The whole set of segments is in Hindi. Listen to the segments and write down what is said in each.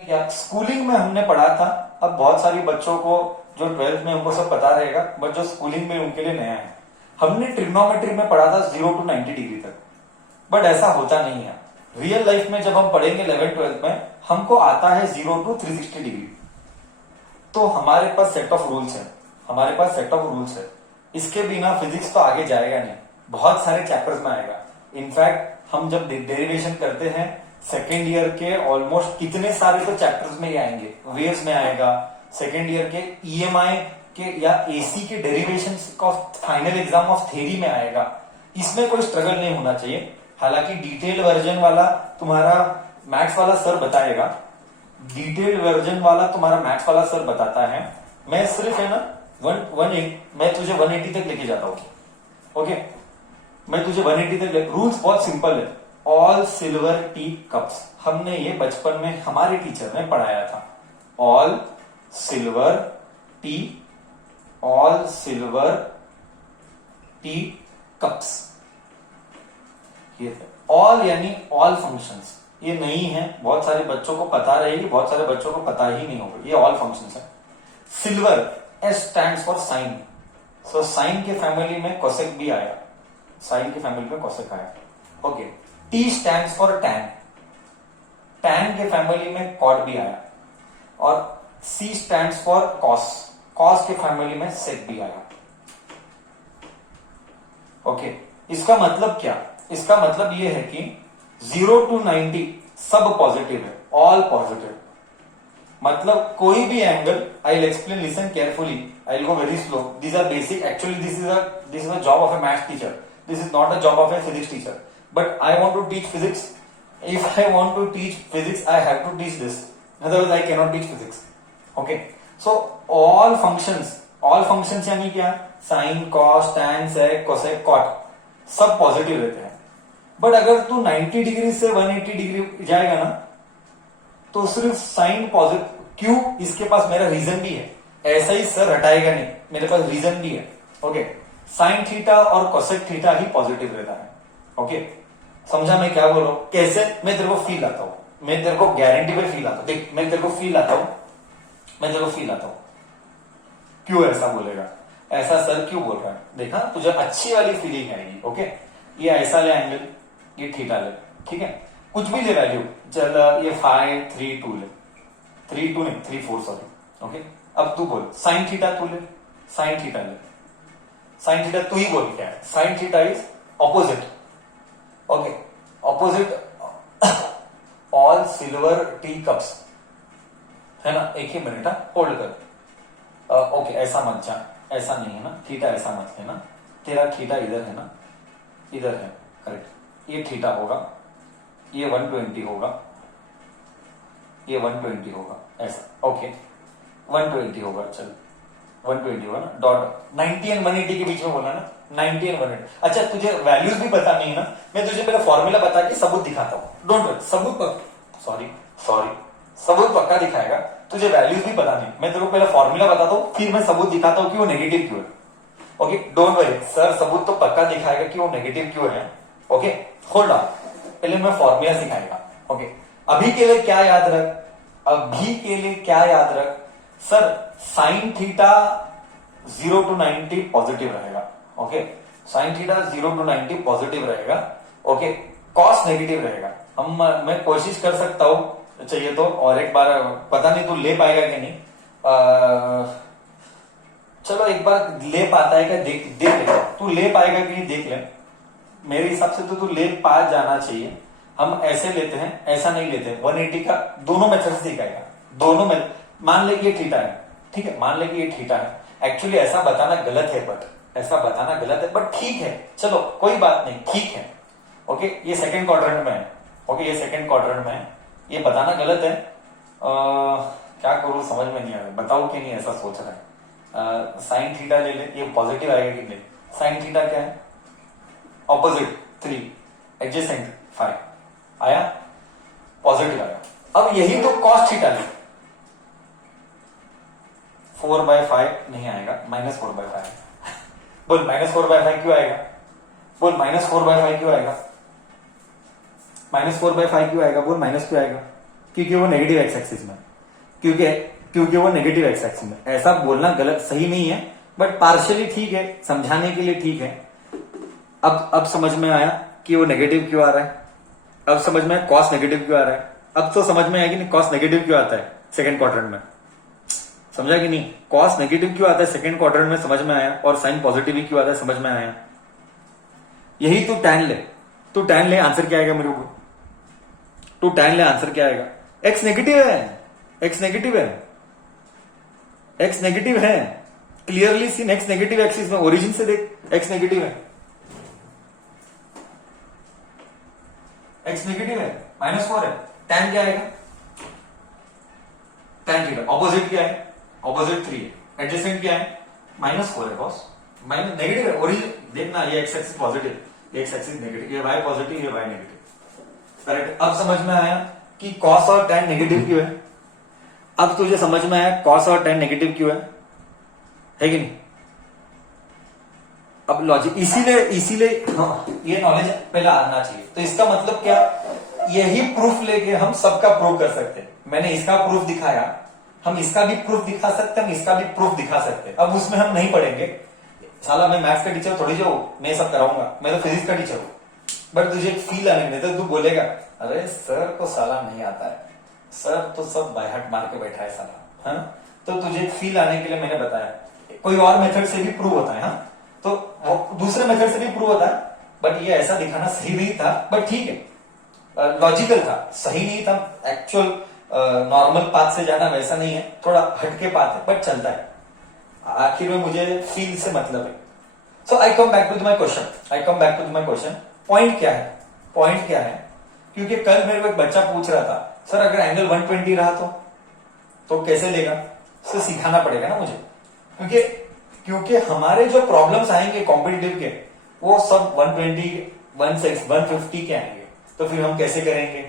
या स्कूलिंग में हमने पढ़ा था। अब बहुत सारी बच्चों को जो 12th में उनको सब पता रहेगा, बट जो स्कूलिंग में उनके लिए नया है। हमने ट्रिग्नोमेट्री में पढ़ा था 0 to 90 डिग्री तक, बट ऐसा होता नहीं है। रियल लाइफ में जब हम पढ़ेंगे 11th-12th में, हमको आता है 0 to 360 डिग्री। तो हमारे पास सेट ऑफ रूल्स है, हमारे पास सेट ऑफ रूल्स है। इसके बिना फिजिक्स तो आगे जाएगा नहीं, बहुत सारे चैप्टर्स में आएगा। इनफैक्ट हम जब डेरिवेशन करते हैं सेकेंड ईयर के ऑलमोस्ट कितने सारे तो चैप्टर्स में ही आएंगे। वेव्स में आएगा, सेकेंड ईयर के ईएमआई के या एसी के डेरिवेशन का फाइनल एग्जाम ऑफ थ्योरी में आएगा। इसमें कोई स्ट्रगल नहीं होना चाहिए। हालांकि डिटेल वर्जन वाला तुम्हारा मैथ्स वाला सर बताएगा, डिटेल्ड वर्जन वाला तुम्हारा मैथ्स वाला सर बताता है। मैं सिर्फ है ना मैं तुझे 180 तक लेके जाता हूं। ओके, मैं तुझे 180 तक रूल्स बहुत सिंपल है। ऑल सिल्वर टी कप्स, हमने ये बचपन में हमारे टीचर ने पढ़ाया था। All silver T, all silver T cups, ये ऑल यानी ऑल फंक्शंस। ये नहीं है, बहुत सारे बच्चों को पता रहेगी, बहुत सारे बच्चों को पता ही नहीं होगा। ये ऑल फंक्शंस है। Silver, S stands for sine. So sine के फैमिली में कोसेक भी आया, साइन की फैमिली में कोसेक आया। Okay, T stands for tan, tan के फैमिली में कॉट भी आया। और C stands for cos, cos के फैमिली में सेक भी आया। ओके, इसका मतलब क्या? इसका मतलब यह है कि 0 to 90 सब पॉजिटिव है, ऑल पॉजिटिव। मतलब कोई भी angle, I will explain, listen carefully, I will go very slow. These are basic, actually this is a job of a maths teacher, this is not a job of a physics teacher, but I want to teach physics. If I want to teach physics I have to teach this, otherwise I can not teach physics. Okay, so all functions यानी क्या? Sine, cos, tan, sec, cosec, cot सब पॉजिटिव रहते हैं। बट अगर तू 90 डिग्री से 180 डिग्री जाएगा ना, तो सिर्फ साइन पॉजिटिव। क्यों? इसके पास मेरा रीजन भी है। ऐसा ही सर हटाएगा नहीं, मेरे पास रीजन भी है। ओके, साइन थीटा और कोसेक थीटा ही पॉजिटिव रहता है। ओके, समझा मैं क्या बोल रहा हूं? कैसे? मैं तेरे को फील आता हूं, मैं तेरे को गारंटी पे फील आता हूं। देख, मैं तेरे को फील आता हूं, मैं तेरे को फील आता हूं। क्यों ऐसा बोलेगा? ऐसा सर क्यों बोल रहा है? देखा, तुझे अच्छी वाली फीलिंग आएगी। ओके, ये ऐसा ले एंगल, ये थीटा ले, ठीक है, कुछ भी ले वैल्यू। चल ये 5 3 2 ले, 3 2 नहीं 3 4 सॉरी। ओके, अब तू बोल साइन थीटा, तू ले साइन थीटा, ले साइन थीटा, तू ही बोल क्या है? Sine theta is opposite. Okay, opposite all silver T cups, है ना? एक ही मिनट, होल्ड कर। ओके, ऐसा मत जा, ऐसा नहीं है ना थीटा, ऐसा मत लेना। तेरा थीटा इधर है ना, इधर है, करेक्ट। ये थीटा होगा, ये 120 होगा, ये 120 होगा, ऐसा। ओके, 120 होगा, चल 120 होगा ना। डॉट 90 एंड 180 के बीच में बोला ना, 90 एंड 180। अच्छा, तुझे वैल्यूज भी पता नहीं है ना, मैं तुझे मेरा फॉर्मूला बता के सबूत दिखाता हूं। डोंट वरी, सबूत पक्का दिखाएगा। तुझे वैल्यूज भी पता नहीं, मैं तेरे को पहले फॉर्मूला बताता हूं, फिर मैं सबूत दिखाता हूं कि वो नेगेटिव क्यों है। ओके, डोंट वरी सर, सबूत तो पक्का दिखाएगा कि वो नेगेटिव क्यों है। ओके, होल्ड ऑन, पहले मैं फॉर्मूला सिखाएगा। ओके, अभी के लिए क्या याद रख, अभी के लिए क्या याद रख? Sir sine theta 0 to 90 positive रहेगा। Okay, sine theta 0 to 90 positive रहेगा। ओके, कॉस नेगेटिव रहेगा। मैं कोशिश कर सकता हूं, चाहिए तो और एक बार, पता नहीं तू ले पाएगा कि नहीं। चलो एक बार ले पाता है क्या, देख ले, तू ले पाएगा कि नहीं देख ले। मेरे हिसाब से तो तू ले पा जाना चाहिए। हम ऐसे लेते हैं, ऐसा नहीं लेते। 180 का दोनों मेथड से दिखाएगा, दोनों में। मान ले कि ये थीटा है, ठीक है, मान ले कि ये थीटा है। एक्चुअली ऐसा बताना गलत है, बट ऐसा बताना गलत है, बट ठीक है, चलो कोई बात नहीं, ठीक है। ओके, ये सेकंड क्वाड्रेंट में है। ओके, ये सेकंड क्वाड्रेंट में है, ये बताना गलत है। क्या करूं समझ में नहीं आ रहा, बताऊं कि नहीं, ऐसा सोच रहा है। साइन थीटा ले ले, ये पॉजिटिव आएगा कि नहीं? साइन थीटा क्या है? ऑपोजिट 3, एडजेसेंट 5 आया, पॉजिटिव आया। अब यही तो कॉस थीटा ले, 4/5 नहीं आएगा, -4/5। बोल -4/5 क्यों आएगा? बोल -4/5 क्यों आएगा? -4/5 क्यों आएगा? बोल माइनस क्यों आएगा? क्योंकि वो नेगेटिव एक्स एक्सिस में, क्योंकि वो नेगेटिव एक्स एक्सिस में। ऐसा बोलना गलत सही नहीं है, बट पार्शियली ठीक है, समझाने के लिए ठीक है। अब समझ में आया कि वो नेगेटिव क्यों आ रहा है। अब समझ में आया कॉस नेगेटिव क्यों आ रहा है। अब तो समझ में आया कि नहीं कॉस नेगेटिव क्यों आता है सेकंड क्वाड्रेंट में। समझा कि नहीं, कॉस नेगेटिव क्यों आता है सेकंड क्वाड्रेंट में समझ में आया, और साइन पॉजिटिव ही क्यों आता है समझ में आया। यही तू टैन ले, आंसर क्या आएगा मेरे को, तू टैन ले आंसर क्या आएगा। एक्स नेगेटिव है, एक्स नेगेटिव है, एक्स नेगेटिव है, clearly seen x negative axis में, ओरिजिन से देख एक्स नेगेटिव है, एक्स नेगेटिव है, -4 है। टैन क्या आएगा, टैन थीटा ऑपोजिट क्या है, ऑपोजिट 3 है। एडजेसेंट क्या है, -4 है बॉस, माइनस नेगेटिव है। ओरिजिन देखना, ये एक्स एक्सिस पॉजिटिव, ये एक्स एक्सिस नेगेटिव, ये वाई पॉजिटिव, ये वाई नेगेटिव। करेक्ट। अब समझ में आया कि कॉस और टैन नेगेटिव क्यों है। अब तुझे समझ में आया कॉस और टैन नेगेटिव क्यों है कि नहीं। अब लॉजिक इसीलिए हाँ, ये नॉलेज पहले आना चाहिए। तो इसका मतलब क्या, यही प्रूफ लेके हम सबका प्रूफ कर सकते हैं। मैंने इसका प्रूफ दिखाया, हम इसका भी प्रूफ दिखा सकते हैं, हम इसका भी प्रूफ दिखा सकते हैं। अब उसमें हम नहीं पढ़ेंगे, साला मैं मैथ्स का टीचर थोड़ी जो मैं सब कराऊंगा, मैं तो फिजिक्स का टीचर हूं। बट तुझे फील आने में, तो तू बोलेगा अरे सर को साला नहीं आता है, सर तो सब बाय हार्ट मार के बैठा है साला। हाँ, तो तुझे फील आने के लिए मैंने बताया, कोई और मेथड से भी प्रूव होता है। हाँ, तो दूसरे मेथड से भी प्रूव होता है, बट ये ऐसा दिखाना सही नहीं था, बट ठीक है, लॉजिकल था, सही नहीं था। एक्चुअल नॉर्मल पाथ से जाना वैसा नहीं है, थोड़ा हटके पाथ है, बट चलता है। आखिर में मुझे फील से मतलब है। So I come back to my question, point क्या है, पॉइंट क्या है। क्योंकि कल मेरे को एक बच्चा पूछ रहा था, सर अगर एंगल 120 रहा तो कैसे लेगा, उसे सिखाना पड़ेगा ना मुझे। क्योंकि हमारे जो प्रॉब्लम्स आएंगे कॉम्पिटिटिव के, वो सब 120, 150 के आएंगे, तो फिर हम कैसे करेंगे।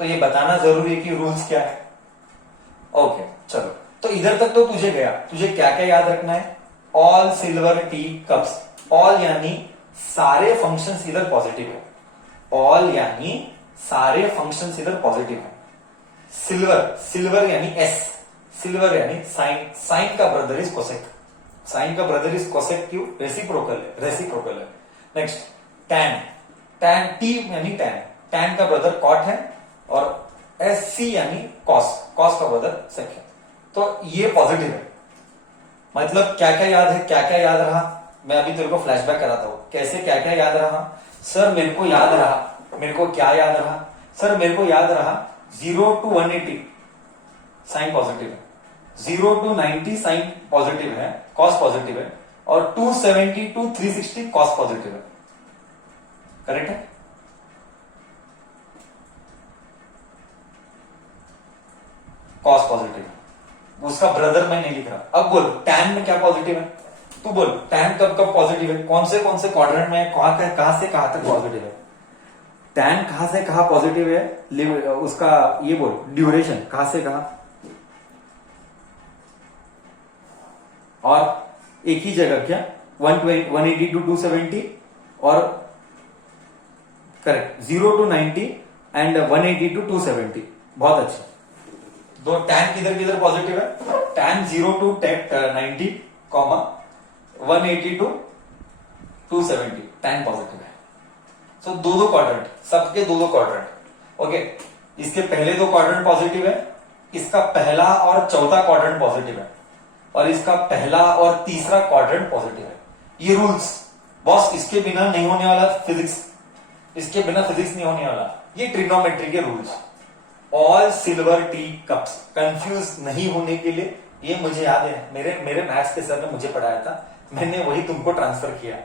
तो ये बताना जरूरी है कि रूल्स क्या है। ओके चलो, तो इधर तक तो तुझे गया। तुझे क्या क्या याद रखना है, all silver T cups, all यानी सारे फंक्शंस इधर पॉजिटिव है, ऑल यानी सारे फंक्शंस इधर पॉजिटिव है। सिल्वर यानी एस, सिल्वर यानी साइन, साइन का ब्रदर इज कोसेक, साइन का ब्रदर इज कोसेक क्यों, रेसिप्रोकल है। नेक्स्ट टैन, टैन टी यानी टैन, टैन का ब्रदर कॉट है, और एस सी यानी कॉस, कॉस का ब्रदर सेक है। तो ये पॉजिटिव है। मतलब क्या क्या याद है, क्या क्या याद रहा, मैं अभी तेरे को फ्लैशबैक कराता हूं कैसे क्या क्या याद रहा। सर मेरे को याद रहा, मेरे को क्या याद रहा, सर मेरे को याद रहा 0 to 180 साइन पॉजिटिव है, 0 to 90 साइन पॉजिटिव है, कॉस पॉजिटिव है, और 270 to 360 कॉस पॉजिटिव है। करेक्ट है। कॉस पॉजिटिव है, उसका ब्रदर मैं नहीं लिख रहा। अब बोल टैन में क्या पॉजिटिव है, तू बोल टैन कब कब पॉजिटिव है, कौन से क्वाड्रेंट में, कहां से कहां तक पॉजिटिव है। टैन कहां से कहां पॉजिटिव है, उसका ये बोल ड्यूरेशन कहां से कहां, और एक ही जगह क्या 180 to 270, और करेक्ट 0 to 90 एंड 180 to 270। बहुत अच्छा। दो टैन किधर किधर पॉजिटिव है, tan 0 to 90 comma 180 to 270 tan positive है। तो दो क्वाड्रेंट, सबके दो क्वाड्रेंट। ओके, इसके पहले दो क्वाड्रेंट पॉजिटिव है, इसका पहला और चौथा क्वाड्रेंट पॉजिटिव है, और इसका पहला और तीसरा क्वाड्रेंट पॉजिटिव है। ये रूल्स बॉस, इसके बिना नहीं होने वाला फिजिक्स, इसके बिना फिजिक्स नहीं होने वाला। ये ट्रिग्नोमेट्री के rules, all silver T cups. Confuse नहीं होने के लिए, ये मुझे याद है, मेरे मैथ्स के सर ने मुझे पढ़ाया था, मैंने वही तुमको ट्रांसफर किया।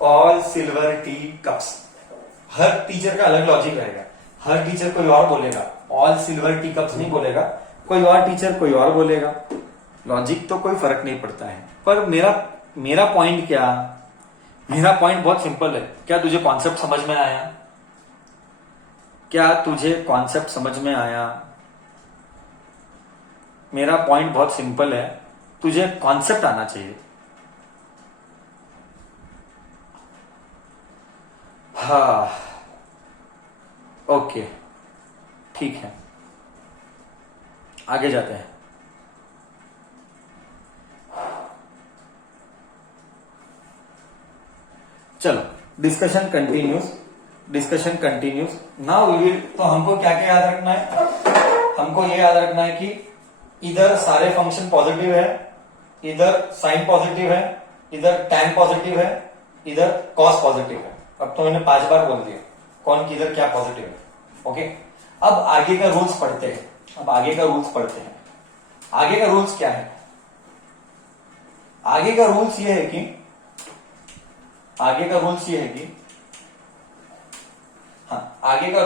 ऑल सिल्वर टी कप्स, हर टीचर का अलग लॉजिक रहेगा, हर टीचर कोई और बोलेगा, ऑल सिल्वर टी कप्स नहीं बोलेगा, कोई और टीचर कोई और बोलेगा। लॉजिक तो कोई फर्क नहीं पड़ता है। पर मेरा पॉइंट क्या, मेरा पॉइंट बहुत सिंपल है। क्या तुझे कॉन्सेप्ट समझ में आया, क्या तुझे कॉन्सेप्ट समझ में आया। मेरा पॉइंट बहुत सिंपल है, तुझे कॉन्सेप्ट आना चाहिए। हाँ ओके ठीक है। आगे जाते हैं। चलो discussion continues now we will. तो हमको क्या क्या याद रखना है? हमको ये याद रखना है कि इधर सारे फंक्शन पॉजिटिव है, इधर साइन पॉजिटिव है, इधर टैन पॉजिटिव है, इधर कॉस पॉजिटिव है। अब तो मैंने 5 बार बोल दिया कौन किधर क्या पॉजिटिव है। ओके, अब आगे का रूल्स पढ़ते हैं। आगे का रूल्स क्या है? आगे का रूल्स ये है कि आगे का रूल्स ये है कि आगे का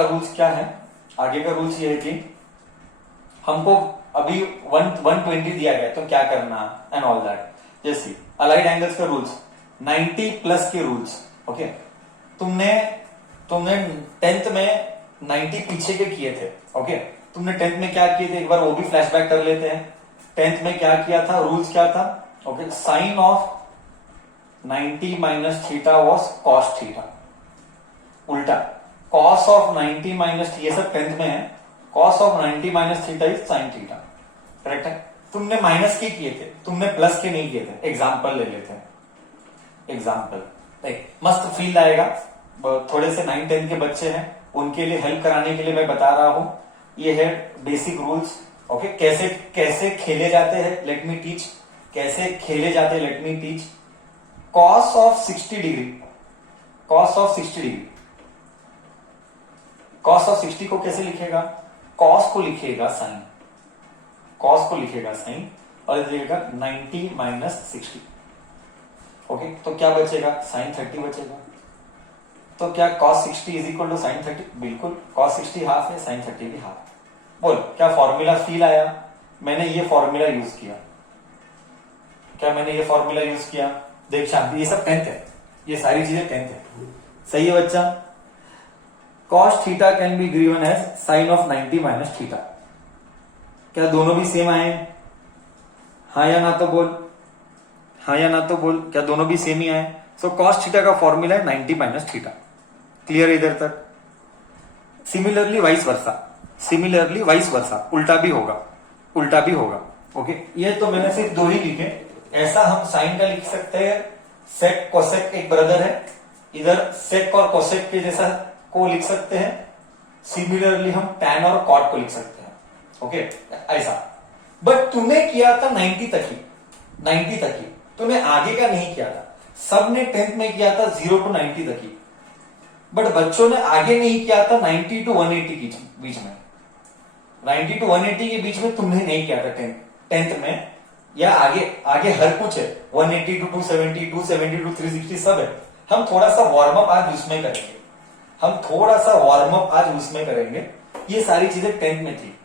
रूल्स क्या है? आगे का रूल्स ये है कि हमको अभी 120 दिया गया तो क्या करना एंड ऑल दैट। जैसे अलाइड एंगल्स के रूल्स, 90 प्लस के रूल्स। ओके, तुमने 10th में 90 पीछे के किए थे। ओके, तुमने 10th में क्या किए थे एक बार वो भी फ्लैशबैक कर लेते हैं। 10th में क्या किया था? रूल्स क्या था? Okay, sine of 90 minus theta was cos theta. उल्टा, कॉस ऑफ 90 माइनस, ये सब 10th में है। Cos of 90 minus theta is sine theta. Correct है? तुमने माइनस के किए थे, तुमने प्लस के नहीं किए थे। एग्जाम्पल ले लेते हैं। एग्जाम्पल मस्त फील आएगा। थोड़े से 9-10 के बच्चे हैं, उनके लिए हेल्प कराने के लिए मैं बता रहा हूं। ये है बेसिक रूल्स। ओके, कैसे खेले जाते हैं, लेट मी टीच। कैसे खेले जाते हैं, let me teach. Cos of 60 degree, cos of 60 degree, cos of 60 को कैसे लिखेगा? कॉस को लिखेगा साइन, कॉस को लिखेगा साइन और लिखेगा 90 माइनस 60। ओके, तो क्या बचेगा? साइन 30 बचेगा। तो क्या cos 60 is equal to sine 30? बिल्कुल, cos 60 हाफ है, साइन 30 भी हाफ। बोल, क्या फॉर्मूला फील आया? मैंने ये फॉर्मूला यूज किया। क्या मैंने ये फॉर्मूला यूज किया? देख शांति, ये सब 10th है, ये सारी चीजें 10th है। सही है बच्चा? cos theta can be given as sine of 90 minus theta. क्या दोनों भी सेम आए? हाँ या ना तो बोल, हाँ या ना तो बोल, क्या दोनों भी सेम ही आए? सो cos थीटा का फॉर्मूला है 90 माइनस थीटा। क्लियर इधर तक? सिमिलरली वाइस वर्सा, उल्टा भी होगा। ओके, ये तो मैंने सिर्फ 2 ही लिखे। ऐसा हम साइन का लिख सकते हैं, सेक कोसेक एक ब्रदर है, इधर सेक और कोसेक के जैसा को लिख सकते हैं। सिमिलरली हम टैन और कॉट को लिख सकते हैं। ओके, ऐसा। बट तूने किया था 90 तक ही, तूने आगे का नहीं किया था। सबने 10th में किया था 0 to 90 तक ही, बट बच्चों ने आगे नहीं किया था 90 to 180 के बीच में। 90 to 180 के बीच में तुमने नहीं किया था 10th में, या आगे हर कुछ है। 180 to 270, 270 to 360 सब है। हम थोड़ा सा वार्म अप आज उसमें करेंगे। ये सारी चीजें 10th में थी।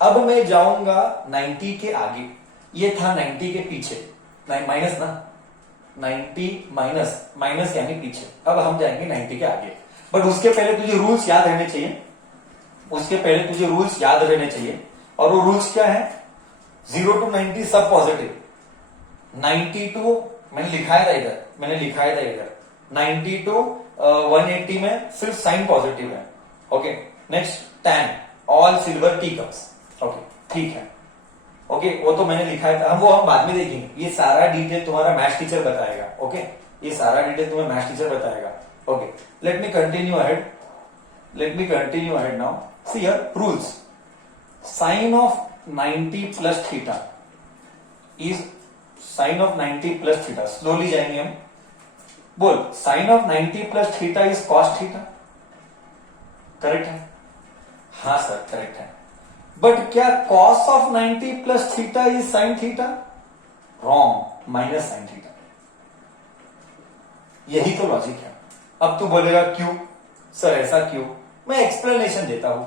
अब मैं जाऊंगा 90 के आगे। ये था 90 के पीछे, माइनस ना, 90 माइनस यानी पीछे। अब हम जाएंगे 90 के आगे। बट उसके पहले तुझे रूल्स याद रहने चाहिए। और वो रूल्स क्या है? 0 to 90 सब पॉजिटिव, 90 to मैंने लिखाया था इधर 90 to 180 में सिर्फ साइन पॉजिटिव है। Okay, next tan all silver T cups. Okay, ठीक है। ओके, वो तो मैंने लिखाया था, हम बाद में देखेंगे। ये सारा डिटेल तुम्हारा मैथ्स टीचर बताएगा। ओके, ये सारा डिटेल तुम्हें मैथ्स टीचर बताएगा। Okay, let me continue ahead now. See here rules. Sine of 90 plus theta is sine of 90 plus theta. Slowly जाएंगे हम। बोल, sine of 90 plus theta is cos theta. Correct है? हाँ सर, करेक्ट है। बट क्या cos of 90 plus theta is sine theta? Wrong, minus sine theta. यही तो लॉजिक है। अब तू बोलेगा क्यों सर, ऐसा क्यों? मैं एक्सप्लेनेशन देता हूं।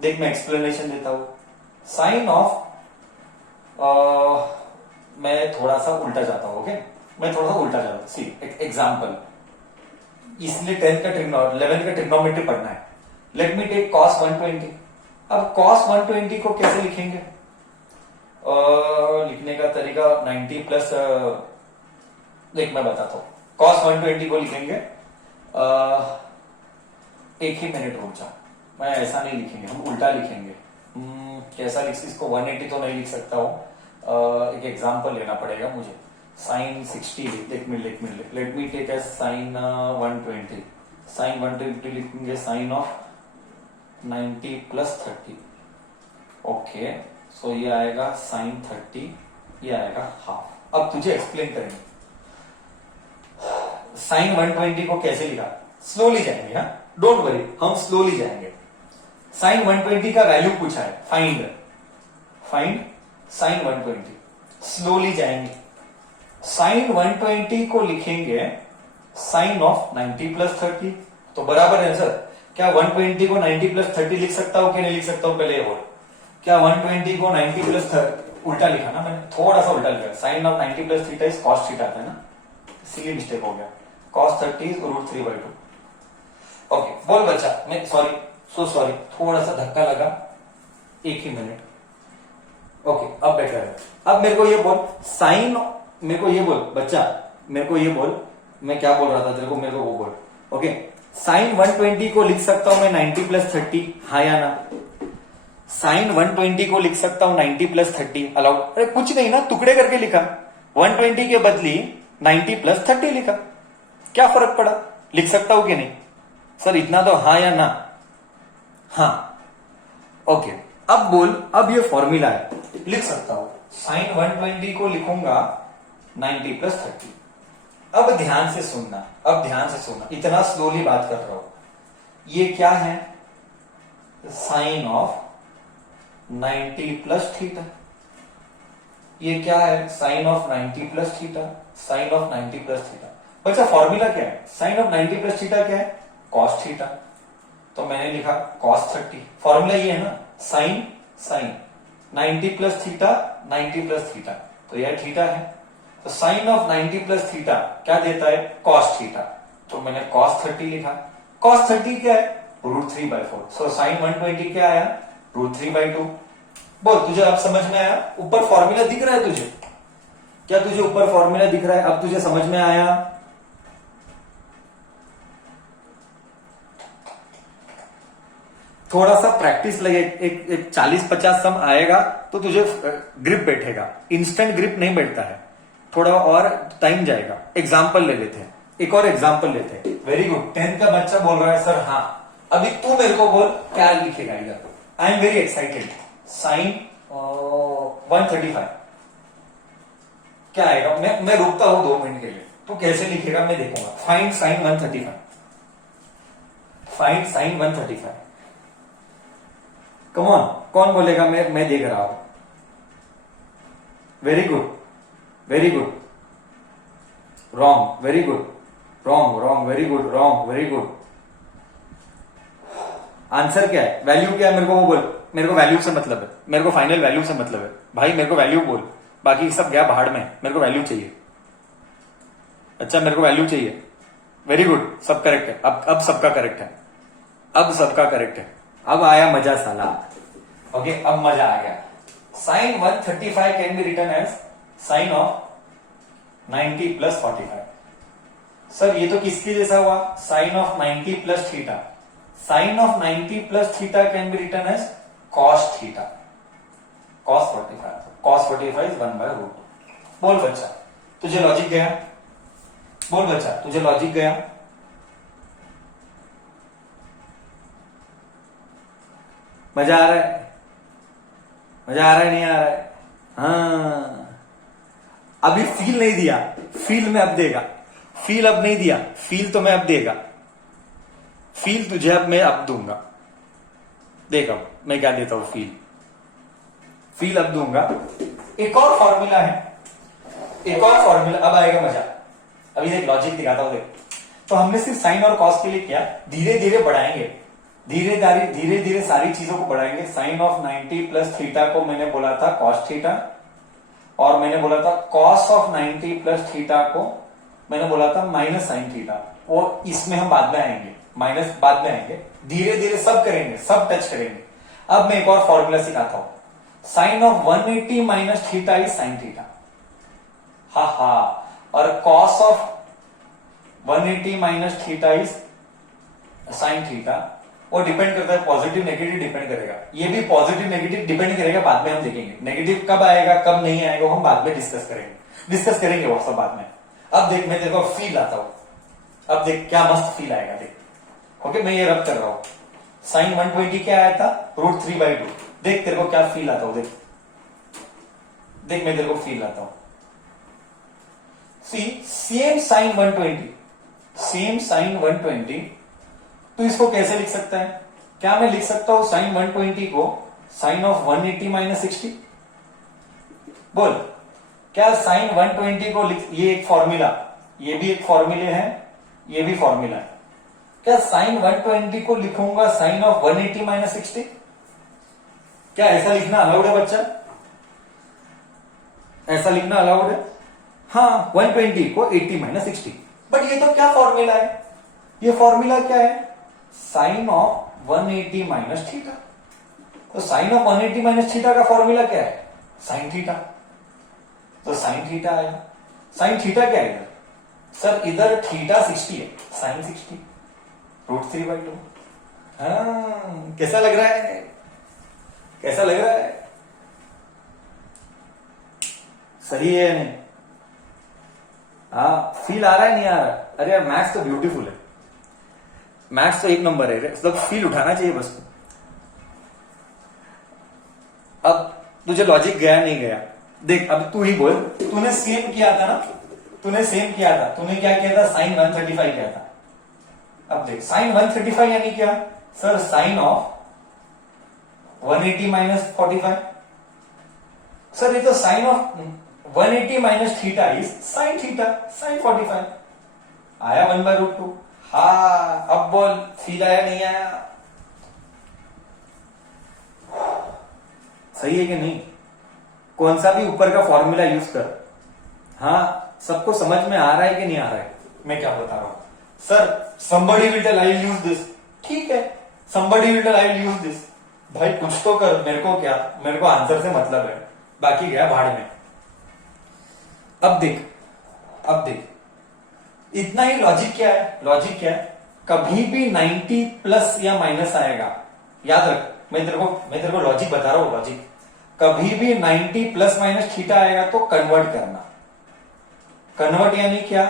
देख, मैं एक्सप्लेनेशन देता हूं। साइन ऑफ मैं थोड़ा सा उल्टा जाता हूं। Okay, see example. इसलिए 10th का 11th का ट्रिग्नोमेट्री पढ़ना है। Let me take cos 120। अब cos 120 को कैसे लिखेंगे? लिखने का तरीका 90 प्लस, देख मैं बताता हूं। cos 120 को लिखेंगे एक ही मिनट रुक जा, मैं ऐसा नहीं लिखेंगे, हम उल्टा लिखेंगे। कैसा लिख, इसको 180 तो नहीं लिख सकता हूँ, एक एग्जांपल लेना पड़ेगा मुझे। साइन 60, एक मिनट, let me take as sine 120। Sine 120 लिखेंगे sine of 90 plus 30। Okay, so ये आएगा साइन 30, ये आएगा हाफ। अब तुझे एक्सप्लेन करेंगे साइन 120 को कैसे लिखा, स्लोली जाएंगे, हाँ डोंट वरी, हम स्लोली जाएंगे। साइन 120 का वैल्यू पूछा है, फाइंड साइन 120, स्लोली जाएंगे। साइन 120 को लिखेंगे साइन ऑफ 90 प्लस 30, तो बराबर है सर। क्या 120 को 90 प्लस 30 लिख सकता हूं कि नहीं लिख सकता हूं, पहले ये बोल। क्या 120 को 90 प्लस 30 उल्टा लिखा ना मैंने, थोड़ा सा उल्टा लिखा। Sine of 90 plus theta is cos theta था ना, इसीलिए मिस्टेक हो गया। Cos 30 is √3/2। ओके बोल बच्चा, मैं सॉरी, थोड़ा सा धक्का लगा, एक ही मिनट। ओके अब बेटर है। अब मेरे को ये बोल साइन, मेरे को ये बोल बच्चा, मेरे को ये बोल, मैं क्या बोल रहा था तेरे को, मेरे को वो बोल। ओके, साइन 120 को लिख सकता हूं मैं 90 प्लस 30, हाँ या ना? साइन 120 को लिख सकता हूं 90 प्लस 30 अलाउड? अरे कुछ नहीं ना, टुकड़े करके लिखा, 120 के बदली 90 प्लस 30 लिखा, क्या फर्क पड़ा? लिख सकता हूं कि नहीं सर, इतना तो हाँ या ना? हाँ। ओके अब बोल, अब ये फॉर्मूला है, लिख सकता हूं साइन 120 को लिखूंगा 90 प्लस 30। अब ध्यान से सुनना, इतना स्लोली बात कर रहा हूं। ये क्या है? Sine of 90 plus theta. ये क्या है? Sine of 90 plus theta, sine of 90 plus theta. बच्चा फॉर्मूला क्या है? साइन ऑफ 90 प्लस थीटा क्या है? Cos theta. तो मैंने लिखा कॉस 30। फॉर्मूला ये है ना, sine 90 plus theta, 90 plus theta, तो यह थीटा है। तो साइन ऑफ 90 प्लस थीटा क्या देता है? Cos theta. तो मैंने कॉस 30 लिखा। कॉस 30 क्या है? √3/4। सो साइन 120 क्या आया? √3/2। बोल, तुझे अब समझ में आया? ऊपर फॉर्मूला दिख रहा है तुझे? क्या तुझे ऊपर फॉर्मूला दिख रहा है? अब तुझे समझ में आया? थोड़ा सा प्रैक्टिस लगे, एक 40-50 सम आएगा तो तुझे ग्रिप बैठेगा। इंस्टेंट ग्रिप नहीं बैठता है, थोड़ा और टाइम जाएगा। एग्जाम्पल ले लेते हैं, एक और एग्जाम्पल लेते हैं। वेरी गुड, 10th का बच्चा बोल रहा है सर हाँ। अभी तू मेरे को बोल क्या लिखेगा इधर? I am very excited. Sine 135 क्या आएगा? मैं रुकता हूं 2 मिनट के लिए, तू कैसे लिखेगा मैं देखूंगा। Find sign 135, find sign 135। Come on, कौन बोलेगा? मैं देख रहा हूं। Very good, very good, wrong, very good, wrong, very good, wrong, very good. Answer क्या है? वैल्यू क्या है? मेरे को वो बोल। मेरे को वैल्यू से मतलब है, मेरे को फाइनल वैल्यू से मतलब है भाई। मेरे को वैल्यू बोल, बाकी सब गया भाड़ में, मेरे को वैल्यू चाहिए। अच्छा मेरे को वैल्यू चाहिए। वेरी गुड, सब करेक्ट है। अब सबका करेक्ट है, अब सबका करेक्ट है। अब आया मजा साला। ओके अब मजा आ गया। Sine 135 can be written as sine of 90 plus 45। Sir ये तो किसके जैसा हुआ? Sine of 90 plus theta. Sine of 90 plus theta can be written as cos theta, cos 45। Cos 45 is 1/√2। बोल बच्चा, तुझे लॉजिक गया? बोल बच्चा, तुझे लॉजिक गया? मजा आ रहा है? मजा आ रहा है नहीं आ रहा है? हाँ, अभी फील नहीं दिया, फील में अब देगा। फील अब नहीं दिया, फील तो मैं अब देगा। फील तुझे अब मैं अब दूंगा। देख अब मैं क्या देता हूं, फील अब दूंगा। एक और फॉर्मूला है, एक और फॉर्मूला, अब आएगा मजा। अभी देख लॉजिक दिखाता हूं, देख। तो हमने सिर्फ साइन और कॉस के लिए किया, धीरे धीरे बढ़ाएंगे, धीरे धीरे सारी चीजों को बढ़ाएंगे। साइन ऑफ 90 प्लस थीटा को मैंने बोला था कॉस थीटा, और मैंने बोला था कॉस ऑफ 90 प्लस थीटा को मैंने बोला था माइनस साइन थीटा। वो इसमें हम बाद में आएंगे, माइनस बाद में आएंगे। धीरे धीरे सब करेंगे, सब टच करेंगे। अब मैं एक और फॉर्मूला सिखाता हूं। Sine of 180 minus theta is sine theta. हा, और cos of 180 minus theta is sine theta. वो डिपेंड करता है, पॉजिटिव नेगेटिव डिपेंड करेगा, ये भी पॉजिटिव नेगेटिव डिपेंड करेगा, बाद में हम देखेंगे नेगेटिव कब आएगा कब नहीं आएगा, वो हम बाद में डिस्कस करेंगे वो सब बाद में। अब देख मैं तेरे को फील आता हूं, अब देख क्या मस्त फील आएगा, देख ओके मैं ये रब कर रहा हूं, साइन 120 क्या आया था √3/2, देख तेरे को क्या फील आता हूं, देख देख मैं तेरे को फील आता हूं, सी सेम साइन 120 तो इसको कैसे लिख सकता है, क्या मैं लिख सकता हूं साइन 120 को साइन ऑफ 180 - 60, बोल क्या साइन 120 को लिख, ये एक फॉर्मूला, ये भी एक फॉर्मूले है, ये भी फॉर्मूला है, क्या साइन 120 को लिखूंगा साइन ऑफ 180 - 60, क्या ऐसा लिखना अलाउड है बच्चा, ऐसा लिखना अलाउड है, हाँ 120 को 80 - 60, बट ये तो क्या फॉर्मूला है, ये फॉर्मूला क्या है साइन ऑफ 180 - थीटा, तो साइन ऑफ 180 - थीटा का फॉर्मूला क्या है साइन थीटा, तो साइन थीटा आया, साइन थीटा क्या है सर, इधर थीटा 60 है, साइन 60 √3/2, हाँ कैसा लग रहा है, कैसा लग रहा है, सही है नहीं, हाँ फील आ रहा है नहीं आ रहा, अरे यार मैथ्स तो ब्यूटीफुल है, मैथ्स तो एक नंबर है, मतलब फील उठाना चाहिए बस। अब तुझे लॉजिक गया नहीं गया, देख अब तू ही बोल, तूने सेम किया था ना, तूने सेम किया था, तूने क्या किया था साइन 135 किया था, अब देख साइन 135 यानी क्या सर साइन ऑफ 180 - 45, सर ये तो sine of 180 - theta is sine theta, sine 45 आया 1/√2, हाँ अब बोल फील आया नहीं आया, सही है कि नहीं, कौन सा भी ऊपर का फॉर्मूला यूज कर, हाँ सबको समझ में आ रहा है कि नहीं आ रहा है, मैं क्या बता रहा हूं sir, somebody will tell I will use this, ठीक है somebody will tell I will use this, भाई कुछ तो कर, मेरे को क्या, मेरे को आंसर से मतलब है, बाकी गया भाड़ में। अब देख इतना ही लॉजिक क्या है, लॉजिक क्या है, कभी भी 90 प्लस या माइनस आएगा, याद रख मैं तेरे को लॉजिक बता रहा हूं, लॉजिक कभी भी 90 प्लस माइनस थीटा आएगा तो कन्वर्ट करना, कन्वर्ट यानी क्या,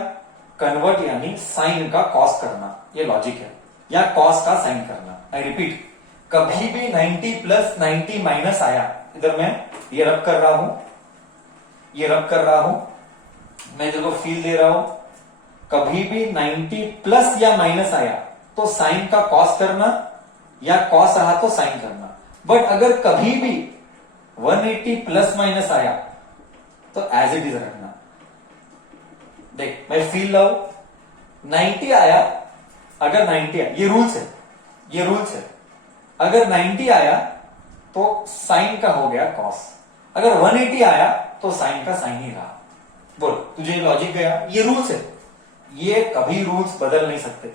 कन्वर्ट यानी साइन का कॉस करना, ये लॉजिक है, या कॉस का साइन करना, आई रिपीट कभी भी 90 प्लस 90 माइनस आया, इधर मैं ये रब कर रहा हूं, ये रब कर रहा हूं, मैं तेरे को फील दे रहा हूं, कभी भी 90 प्लस या माइनस आया तो साइन का कॉस करना, या कॉस रहा तो साइन करना, बट अगर कभी भी 180 प्लस माइनस आया तो एज इट इज रखना, देख मैं फील रहा हूं 90 आया, अगर 90 आया, ये रूल्स है, ये रूल्स है, अगर 90 आया तो साइन का हो गया कॉस, अगर 180 आया तो साइन का साइन ही रहा, बोल तुझे लॉजिक गया, ये रूल्स है, ये कभी रूल्स बदल नहीं सकते,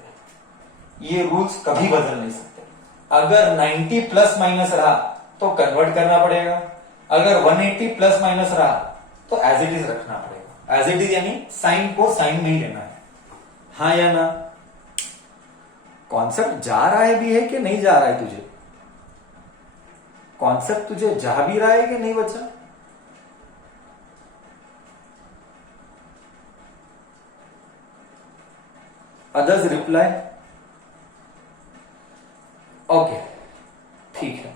ये रूल्स कभी बदल नहीं सकते, अगर 90 प्लस माइनस रहा तो कन्वर्ट करना पड़ेगा, अगर 180 प्लस माइनस रहा तो एज इट इज रखना पड़ेगा, एज इट इज यानी साइन को साइन में ही लेना है, हाँ या ना, कॉन्सेप्ट जा रहा है भी है कि नहीं जा रहा है तुझे, कॉन्सेप्ट तुझे जा भी रहा है कि नहीं बच्चा, अदर्स रिप्लाई, ओके ठीक है,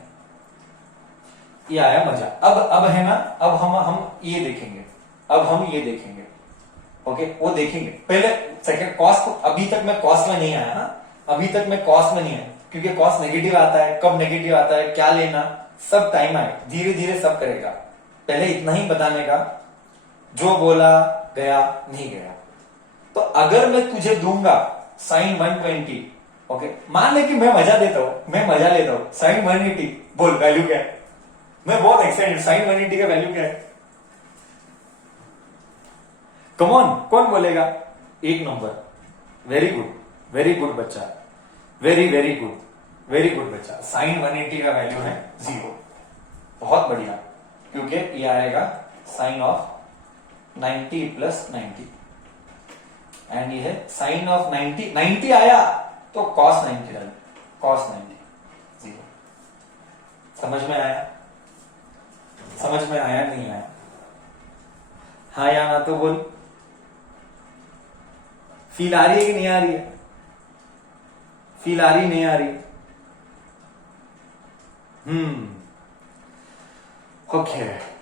ये आया मजा, अब है ना, अब हम ये देखेंगे, अब हम ये देखेंगे, ओके वो देखेंगे, पहले सेकंड कॉस को, अभी तक मैं कॉस में नहीं आया ना, अभी तक मैं कॉस में नहीं आया, क्योंकि कॉस नेगेटिव आता है, कब नेगेटिव आता है, क्या लेना, सब टाइम आए, धीरे धीरे सब करेगा, पहले इतना ही बताने का, जो बोला गया नहीं गया, तो अगर मैं तुझे दूंगा साइन 120, ओके मान ले कि मैं मजा देता हूं, मैं मजा लेता हूं, साइन 180, बोल वैल्यू क्या है, मैं बहुत एक्साइटेड, साइन 180 का वैल्यू क्या है, कम ऑन कौन बोलेगा, एक नंबर, वेरी गुड बच्चा, वेरी गुड बच्चा, साइन 180 का वैल्यू है 0, बहुत बढ़िया, क्योंकि ये आएगा साइन ऑफ 90 प्लस 90, एंड ये है साइन ऑफ 90 आया तो कॉस 90 डाल, कॉस 90, समझ में आया? समझ में आया नहीं आया? हाँ या ना तो बोल। फील आ रही है कि नहीं आ रही है? फील आ रही नहीं आ रही? ओके